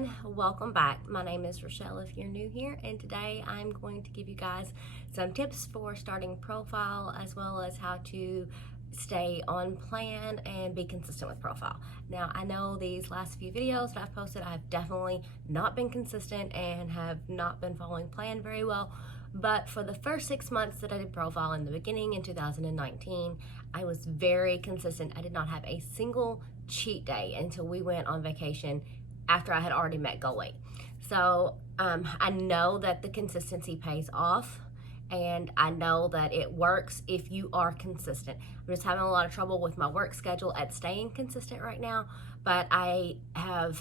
everyone, welcome back. My name is Rochelle if you're new here, and today I'm going to give you guys some tips for starting profile as well as how to stay on plan and be consistent with profile. Now, I know these last few videos that I've posted, I've definitely not been consistent and have not been following plan very well, but for the first 6 months that I did profile in the beginning in 2019, I was very consistent. I did not have a single cheat day until we went on vacation after I had already met goal weight. So I know that the consistency pays off, and I know that it works if you are consistent. I'm just having a lot of trouble with my work schedule at staying consistent right now, but I have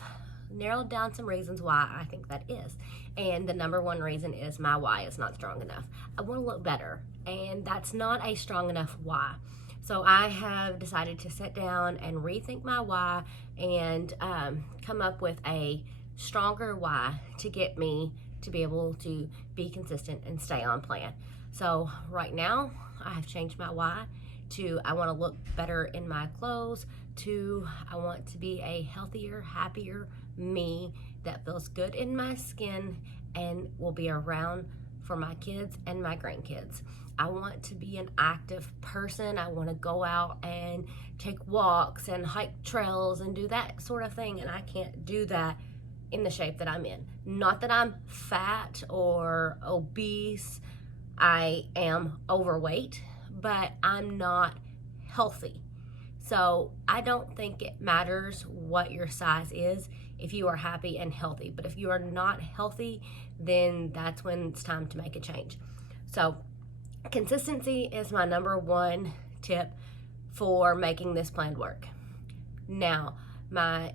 narrowed down some reasons why I think that is. And the number one reason is my why is not strong enough. I want to look better, and that's not a strong enough why. So I have decided to sit down and rethink my why and come up with a stronger why to get me to be able to be consistent and stay on plan. So right now I have changed my why to I want to look better in my clothes, to I want to be a healthier, happier me that feels good in my skin and will be around for my kids and my grandkids. I want to be an active person. I want to go out and take walks and hike trails and do that sort of thing, and I can't do that in the shape that I'm in. Not that I'm fat or obese. I am overweight, but I'm not healthy. So I don't think it matters what your size is if you are happy and healthy. But if you are not healthy, then that's when it's time to make a change. So consistency is my number one tip for making this plan work. Now, my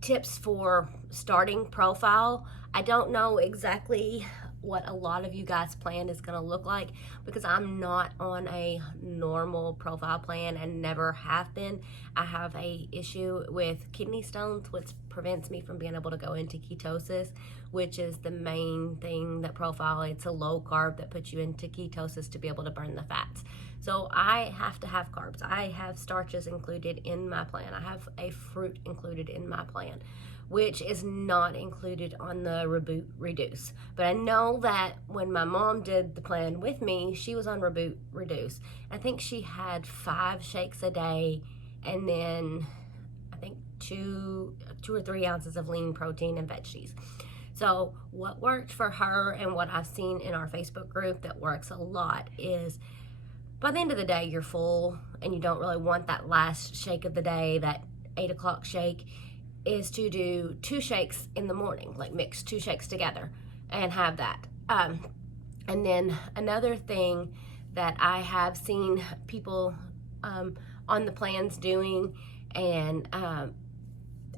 tips for starting profile, I don't know exactly what a lot of you guys' plan is going to look like because I'm not on a normal profile plan and never have been. I have a issue with kidney stones, which prevents me from being able to go into ketosis, which is the main thing that profile. It's a low carb that puts you into ketosis to be able to burn the fats. So I have to have carbs. I have starches included in my plan. I have a fruit included in my plan, which is not included on the Reboot Reduce. But I know that when my mom did the plan with me, she was on Reboot Reduce. I think she had 5 shakes a day and then I think two or 3 ounces of lean protein and veggies. So what worked for her and what I've seen in our Facebook group that works a lot is by the end of the day, you're full and you don't really want that last shake of the day, that 8 o'clock shake, is to do 2 shakes in the morning, like mix 2 shakes together and have that. And then another thing that I have seen people on the plans doing, and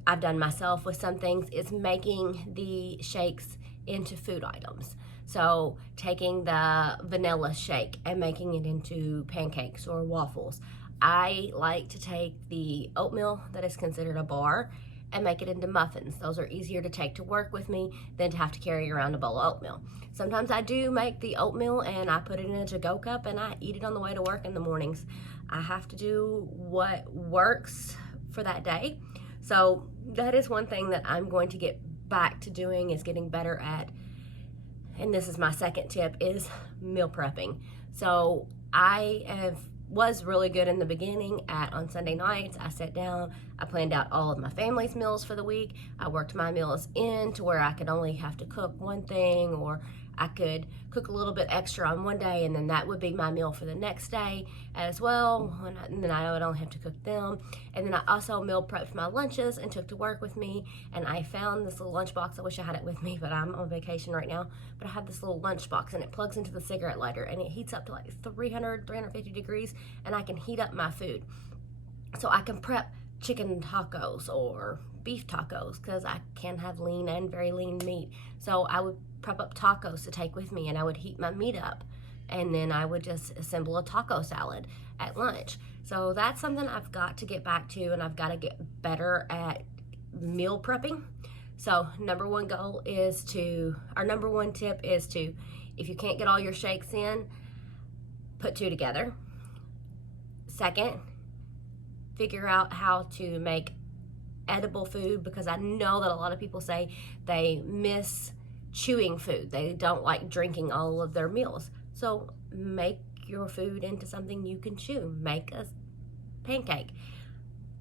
I've done myself with some things, is making the shakes into food items. So taking the vanilla shake and making it into pancakes or waffles. I like to take the oatmeal that is considered a bar and make it into muffins. Those are easier to take to work with me than to have to carry around a bowl of oatmeal. Sometimes I do make the oatmeal and I put it in a to-go cup and I eat it on the way to work in the mornings. I have to do what works for that day. So that is one thing that I'm going to get back to doing, is getting better at. And this is my second tip, is meal prepping. So I was really good in the beginning at on Sunday nights. I sat down, I planned out all of my family's meals for the week. I worked my meals in to where I could only have to cook one thing, or I could cook a little bit extra on one day and then that would be my meal for the next day as well. And then I would only have to cook them. And then I also meal prepped my lunches and took to work with me. And I found this little lunchbox. I wish I had it with me, but I'm on vacation right now. But I have this little lunchbox and it plugs into the cigarette lighter and it heats up to like 350 degrees, and I can heat up my food. So I can prep chicken tacos or beef tacos because I can have lean and very lean meat. So I would prep up tacos to take with me, and I would heat my meat up, and then I would just assemble a taco salad at lunch. So that's something I've got to get back to, and I've got to get better at meal prepping. So number one tip is to, if you can't get all your shakes in, put 2 together. Second, figure out how to make edible food, because I know that a lot of people say they miss chewing food. They don't like drinking all of their meals. So make your food into something you can chew. Make a pancake.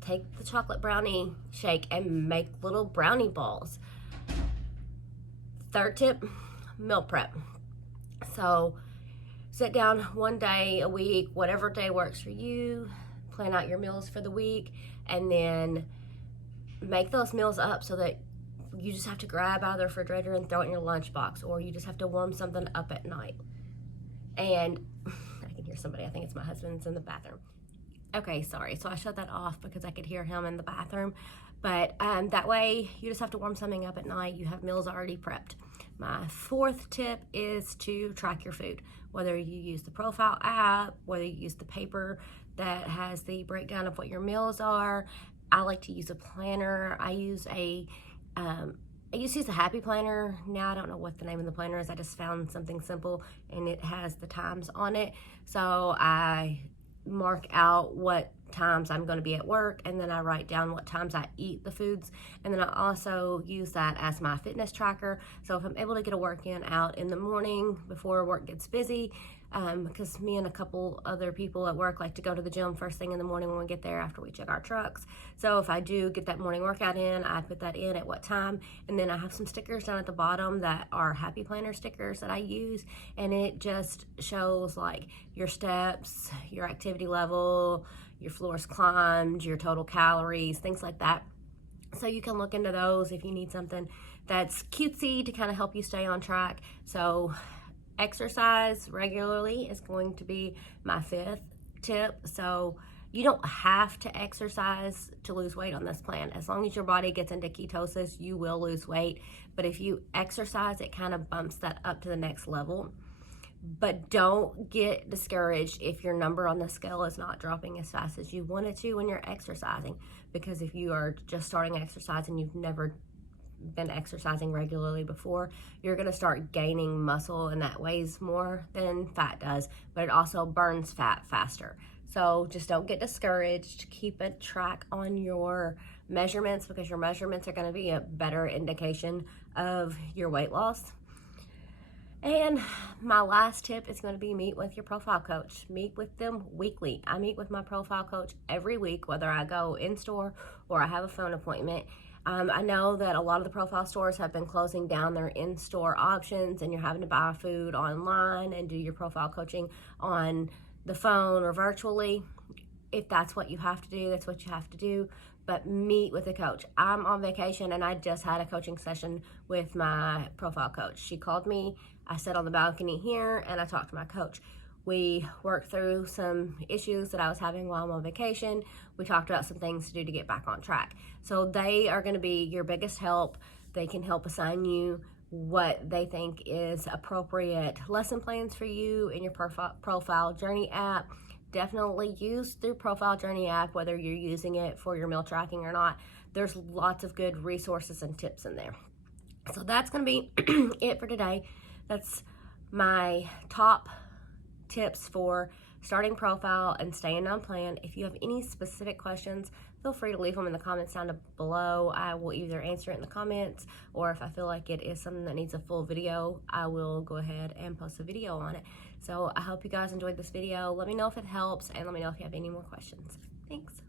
Take the chocolate brownie shake and make little brownie balls. Third tip, meal prep. So sit down one day a week, whatever day works for you, plan out your meals for the week, and then make those meals up so that you just have to grab out of the refrigerator and throw it in your lunchbox, or you just have to warm something up at night. And I can hear somebody, I think it's my husband's in the bathroom. Okay, sorry. So I shut that off because I could hear him in the bathroom. But that way, you just have to warm something up at night. You have meals already prepped. My fourth tip is to track your food. Whether you use the Profile app, whether you use the paper that has the breakdown of what your meals are. I like to use a planner. I used to use a Happy Planner. Now I don't know what the name of the planner is. I just found something simple and it has the times on it. So I mark out what times I'm going to be at work, and then I write down what times I eat the foods, and then I also use that as my fitness tracker. So if I'm able to get a workout out in the morning before work gets busy, because me and a couple other people at work like to go to the gym first thing in the morning when we get there after we check our trucks. So if I do get that morning workout in, I put that in at what time, and then I have some stickers down at the bottom that are Happy Planner stickers that I use, and it just shows like your steps, your activity level, your floors climbed, your total calories, things like that. So you can look into those if you need something that's cutesy to kind of help you stay on track. So exercise regularly is going to be my fifth tip. So you don't have to exercise to lose weight on this plan. As long as your body gets into ketosis, you will lose weight. But if you exercise, it kind of bumps that up to the next level. But don't get discouraged if your number on the scale is not dropping as fast as you want it to when you're exercising. Because if you are just starting exercise and you've never been exercising regularly before, you're going to start gaining muscle, and that weighs more than fat does, but it also burns fat faster. So just don't get discouraged. Keep a track on your measurements, because your measurements are going to be a better indication of your weight loss. And my last tip is going to be meet with your profile coach. Meet with them weekly. I meet with my profile coach every week, whether I go in store or I have a phone appointment. I know that a lot of the profile stores have been closing down their in-store options, and you're having to buy food online and do your profile coaching on the phone or virtually. If that's what you have to do, that's what you have to do. But meet with a coach. I'm on vacation, and I just had a coaching session with my profile coach. She called me. I sat on the balcony here, and I talked to my coach. We worked through some issues that I was having while I'm on vacation. We talked about some things to do to get back on track. So they are going to be your biggest help. They can help assign you what they think is appropriate lesson plans for you in your Profile Journey app. Definitely use the Profile Journey app, whether you're using it for your meal tracking or not. There's lots of good resources and tips in there. So that's going to be it for today. That's my top tips for starting profile and staying on plan. If you have any specific questions, feel free to leave them in the comments down below. I will either answer it in the comments, or if I feel like it is something that needs a full video, I will go ahead and post a video on it. So I hope you guys enjoyed this video. Let me know if it helps, and let me know if you have any more questions. Thanks.